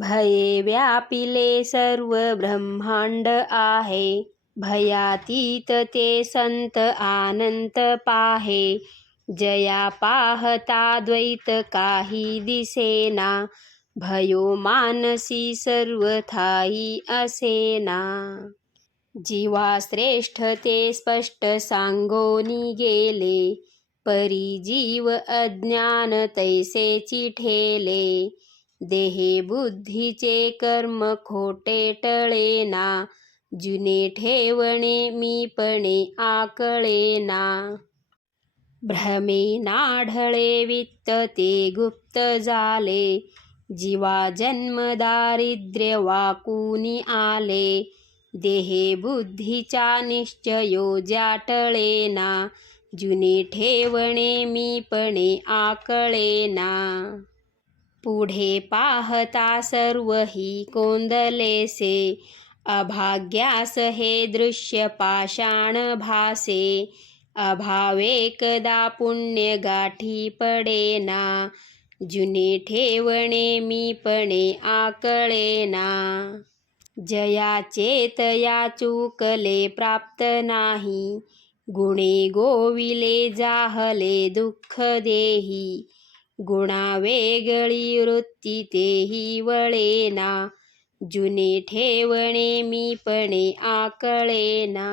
भये व्यापिले सर्व ब्रह्मांड आहे. भयातीत ते संत आनंत पाहे. जया पाहता द्वैत काही दिसेना. भयो मानसी सर्वथाई असेना. जीवा श्रेष्ठ ते स्पष्ट सांगोनी गेले. परी जीव अज्ञान तैसे ठेले. देहे बुद्धीचे कर्म खोटे टळेना. जुने ठेवणे मीपणे आकळेना. भ्रमे नाढळे वित्त ते गुप्त झाले. जीवा जन्म दारिद्र्य वाकुनी आले. देहे बुद्धीचा निश्चयो ज्याटळेना जुने ठेवणे मीपणे आकळेना. पुढे पाहता सर्व ही कोंदलेसे. अभाग्यास हे दृश्य पाषाण भासे. अभावेकदा पुण्य गाठी पडेना. जुने ठेवणे मीपणे आकळेना. जयाचे तया चुकले प्राप्त नाही. गुणे गोविले जाहले दुःख देही. गुणा वेगळी वृत्ती तेही वळेना. जुने ठेवणे मीपणे आकळेना.